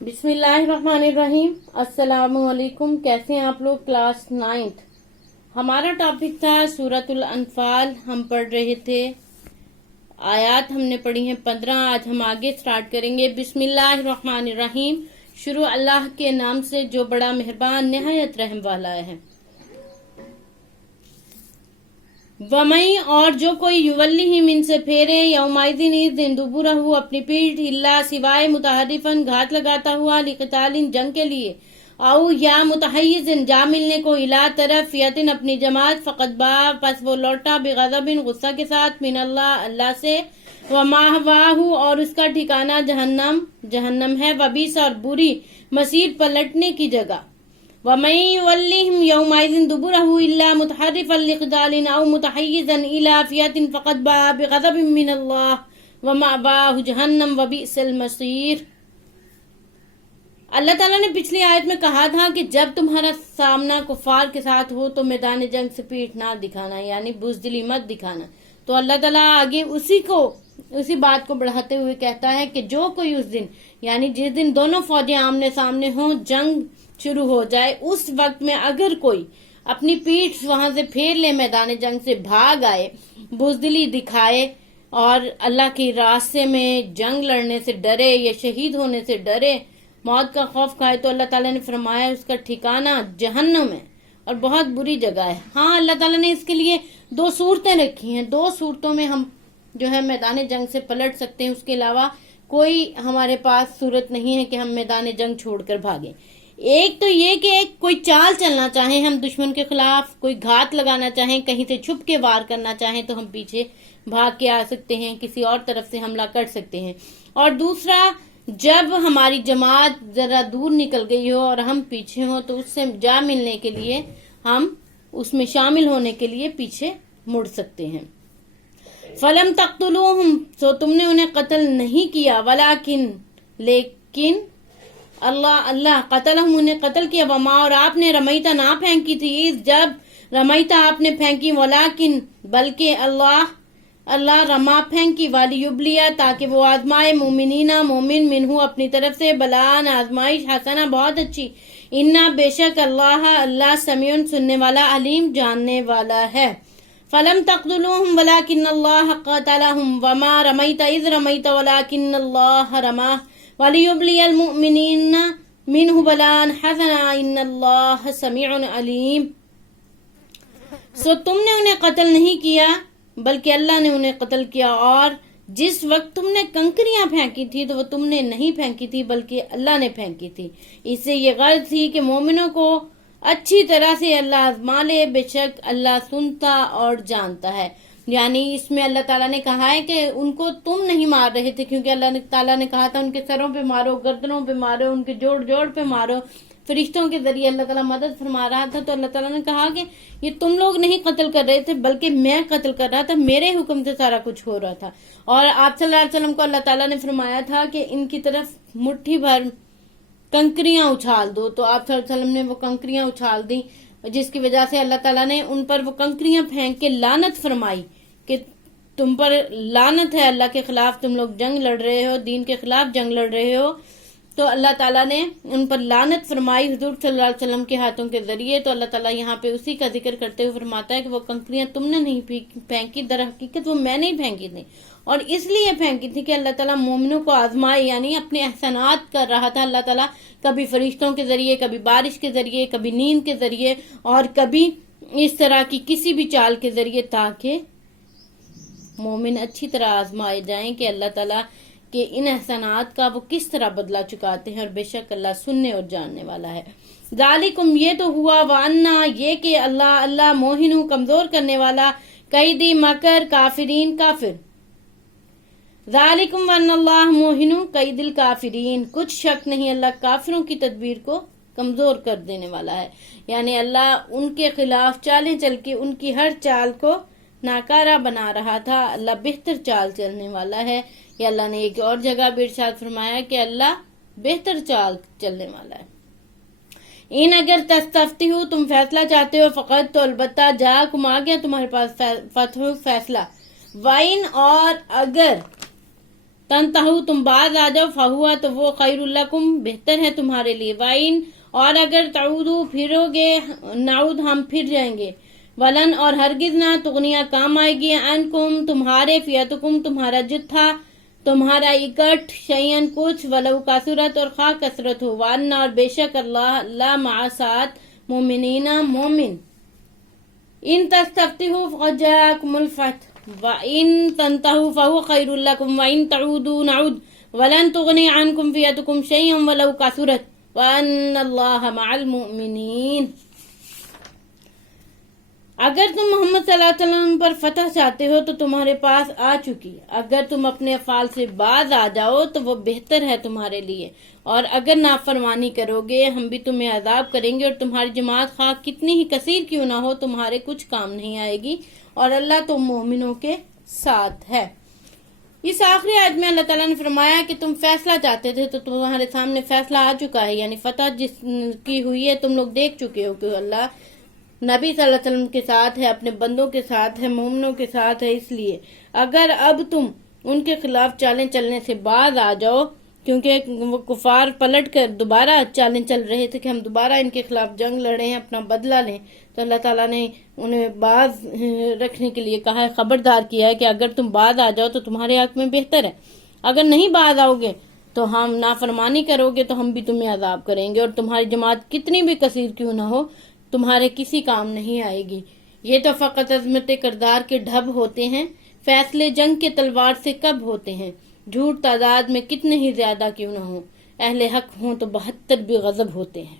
बिस्मिल्लाहिर्रहमानिर्रहीम। अस्सलामुअलैकुम। कैसे हैं आप लोग? Class 9th। हमारा टॉपिक था सूरतुल अनफाल। हम पढ़ रहे थे, आयात हमने पढ़ी हैं 15। आज हम आगे स्टार्ट करेंगे। बिस्मिल्लाहिर्रहमानिर्रहीम। शुरू अल्लाह के नाम से जो बड़ा मेहरबान निहायत रहम वाला है। वमई और जो कोई युवल्लिहिम इनसे फेरे यौमाइदिन इस दिन दुबुरहु अपनी पीठ इल्ला सिवाय मुतहरिफन घात लगाता हुआ लिक़तालिन जंग के लिए औ या मुतहय्यिज़न जा मिलने को इला तरफ फियतिन अपनी जमात फ़क़द बा पस वो लौटा बेग़ज़बिन गुस्सा के साथ मिन अल्लाह से व माहवाहु और उसका ठिकाना जहन्नम है वबीस और बुरी मसीर पलटने की जगह। वमन युवल्लिहिम यौमइज़िन दुबुरहु इल्ला मुतहर्रिफन लिक़ितालिन औ मुतहय्यिज़न इला फ़ियतिन फ़क़द बाअ बिग़ज़बिन मिनल्लाह व मअवाहु जहन्नम वबिअसल मसीर। अल्लाह ताला ने पिछली आयत में कहा था कि जब तुम्हारा सामना कुफार के साथ हो तो मैदान जंग से पीठ ना दिखाना, यानी बुज़दिली मत दिखाना। तो अल्लाह ताला आगे उसी बात को बढ़ाते हुए कहता है कि जो कोई उस दिन, यानी जिस दिन दोनों फौजें आमने सामने हों, जंग शुरू हो जाए, उस वक्त में अगर कोई अपनी पीठ वहां से फेर ले, मैदान जंग से भाग आए, बुज़दिली दिखाए और अल्लाह के रास्ते में जंग लड़ने से डरे या शहीद होने से डरे, मौत का खौफ खाए, तो अल्लाह ताला ने फरमाया उसका ठिकाना जहन्नम है और बहुत बुरी जगह है। हाँ, अल्लाह ताला ने इसके लिए 2 सूरतें रखी हैं। 2 सूरतों में हम जो है मैदान जंग से पलट सकते हैं। उसके अलावा कोई हमारे पास सूरत नहीं है कि हम मैदान जंग छोड़कर भागें। एक तो ये कि कोई चाल चलना चाहे हम दुश्मन के खिलाफ, कोई घात लगाना चाहें, कहीं से छुप के वार करना चाहें तो हम पीछे भाग के आ सकते हैं, किसी और तरफ से हमला कर सकते हैं। और दूसरा, जब हमारी जमात जरा दूर निकल गई हो और हम पीछे हो तो उससे जा मिलने के लिए, हम उसमें शामिल होने के लिए पीछे मुड़ सकते हैं। फलम तक़्तुलूहुम, तो तुमने उन्हें कत्ल नहीं किया, वलाकिन लेकिन अल्लाह कतलहुम, उन्हें कत्ल किया, वमा और आपने रमईता ना फेंकी थी, इस जब रमईता आपने फेंकी, वलाकिन बल्कि अल्लाह रमा फेंकी, वाली युबलिया ताकि वो आजमाए मोमिनीना मोमिन मिनहु अपनी तरफ से, बलान आजमाइश, हसना बहुत अच्छी, इन्ना बेशक अल्लाह समीउन सुनने वाला, अलीम जानने वाला है। फलम तक़्तुलूहुम वलाकिन अल्लाह क़तलहुम वमा रमईता इज़ रमईता वलाकिन अल्लाह रमा वलियुब्लियल मुमिनीना मिनहु बलान हसना इन्नल्लाह समीउन अलीम। सो तुमने उन्हें कत्ल नहीं किया बल्कि अल्लाह ने उन्हें कत्ल किया, और जिस वक्त तुमने कंकरियां फेंकी थी तो वो तुमने नहीं फेंकी थी बल्कि अल्लाह ने फेंकी थी। इससे ये गर्ज थी कि मोमिनों को अच्छी तरह से अल्लाह आज़मा ले, बेशक अल्लाह सुनता और जानता है। यानी इसमें अल्लाह ताला ने कहा है कि उनको तुम नहीं मार रहे थे, क्योंकि अल्लाह ताला ने कहा था उनके सरों पे मारो, गर्दनों पे मारो, उनके जोड़ पे मारो, फरिश्तों के जरिए अल्लाह ताला मदद फरमा रहा था। तो अल्लाह ताला ने कहा कि ये तुम लोग नहीं कत्ल कर रहे थे बल्कि मैं कत्ल कर रहा था, मेरे हुक्म से सारा कुछ हो रहा था। और आप सल्लल्लाहु अलैहि वसल्लम को अल्लाह ताला ने फरमाया था कि इनकी तरफ मुट्ठी भर कंकरियां उछाल दो, तो आप सल्लल्लाहु अलैहि वसल्लम ने वो कंकरियां उछाल दी, जिसकी वजह से अल्लाह ताला ने उन पर वो कंकरियां फेंक के लानत फरमाई कि तुम पर लानत है, अल्लाह के खिलाफ तुम लोग जंग लड़ रहे हो, दीन के खिलाफ जंग लड़ रहे हो। तो अल्लाह ताला ने उन पर लानत फरमाई हुजूर सल्लल्लाहु अलैहि वसल्लम के हाथों के जरिए। तो अल्लाह ताला यहाँ पे उसी का जिक्र करते हुए फरमाता है कि वो कंकरियां तुमने नहीं फेंकी, दर हकीकत वो मैंने ही फेंकी थी, और इसलिए फेंकी थी कि अल्लाह ताला मोमिनों को आजमाए, यानी अपने एहसानात कर रहा था अल्लाह ताला, कभी फरिश्तों के जरिए, कभी बारिश के जरिए, कभी नींद के जरिए, और कभी इस तरह की किसी भी चाल के जरिए, ताकि मोमिन अच्छी तरह आजमाए जाएं कि अल्लाह ताला के इन एहसानात का वो किस तरह बदला चुकाते हैं, और बेशक अल्लाह सुनने और जानने वाला है। जालिकुम, ये तो हुआ, वान्ना, ये कि अल्लाह मोहिनु, कमजोर करने वाला, कैदी मकर काफिरीन, काफिर। जालिकुम वन्नल्लाह मोहिनु कैदिल काफिरीन, कुछ शक नहीं अल्लाह काफिरों की तदबीर को कमजोर कर देने वाला है। यानी अल्लाह उनके खिलाफ चालें चल के उनकी हर चाल को नाकारा बना रहा था। अल्लाह बेहतर चाल चलने वाला है। ये अल्लाह ने एक और जगह भी इरशाद फरमाया कि अल्लाह बेहतर चाल चलने वाला है। इन अगर तस्तफ्ती हो, तुम फैसला चाहते हो, फकत तो अलबत्ता जाकुम, आ गया तुम्हारे पास फतह फैसला, वाइन और अगर तंतहु तुम बाज आ जाओ, फहुआ तो वो खैरुल लकुम बेहतर है तुम्हारे लिए, वाइन और अगर तऊदू फिरोगे, नाउद हम फिर जाएंगे, वलन और हरगिज ना, तुगनिया काम आएगी, अनकुम तुम्हारे, फियतुकुम तुम्हारा जुत्था, तुम्हारा इकट्ठ, शयन कुछ, वलऊ कासुरत और खा कसरत हो, वान्ना और बेशक अल्लाह, अल्लाह मासात मोमिनीना मोमिन, इन तस्तफ्तिहु फजाकुमुल फतह व इन तंतहु फहुव खैरुल लकुम व इन तऊदू नऊद वलन तुगनी अन्कुम फियतुकुम शयअन वलौ कसुरत व अन्नल्लाह मअल मुमिनीन। अगर तुम मोहम्मद सल्लल्लाहु अलैहि वसल्लम पर फतह चाहते हो तो तुम्हारे पास आ चुकी, अगर तुम अपने अफाल से बाज आ जाओ तो वो बेहतर है तुम्हारे लिए, और अगर नाफरमानी करोगे हम भी तुम्हें अजाब करेंगे, और तुम्हारी जमात खा कितनी ही कसीर क्यों ना हो तुम्हारे कुछ काम नहीं आएगी, और अल्लाह तो मोमिनों के साथ है। इस आखिरी आयत में अल्लाह ताला ने फरमाया कि तुम फैसला चाहते थे तो तुम्हारे सामने फैसला आ चुका है, यानी फतह जिसकी हुई है तुम लोग देख चुके हो कि अल्लाह नबी सल्लल्लाहु अलैहि वसल्लम के साथ है, अपने बंदों के साथ है, मोमिनों के साथ है। इसलिए अगर अब तुम उनके खिलाफ चालें चलने से बाज आ जाओ, क्योंकि वो कुफार पलट कर दोबारा चालें चल रहे थे कि हम दोबारा इनके खिलाफ जंग लड़ें, अपना बदला लें, तो अल्लाह ताला ने उन्हें बाज रखने के लिए कहा है, खबरदार किया है कि अगर तुम बाज आ जाओ तो तुम्हारे हक में बेहतर है, अगर नहीं बाज आओगे तो हम नाफरमानी करोगे तो हम भी तुम्हें अजाब करेंगे, और तुम्हारी जमात कितनी भी कसीर क्यों ना हो तुम्हारे किसी काम नहीं आएगी। ये तो फकत अजमत किरदार के ढब होते हैं, फैसले जंग के तलवार से कब होते हैं, झूठ तादाद में कितने ही ज्यादा क्यों ना हो, अहले हक हों तो 72 भी गजब होते हैं।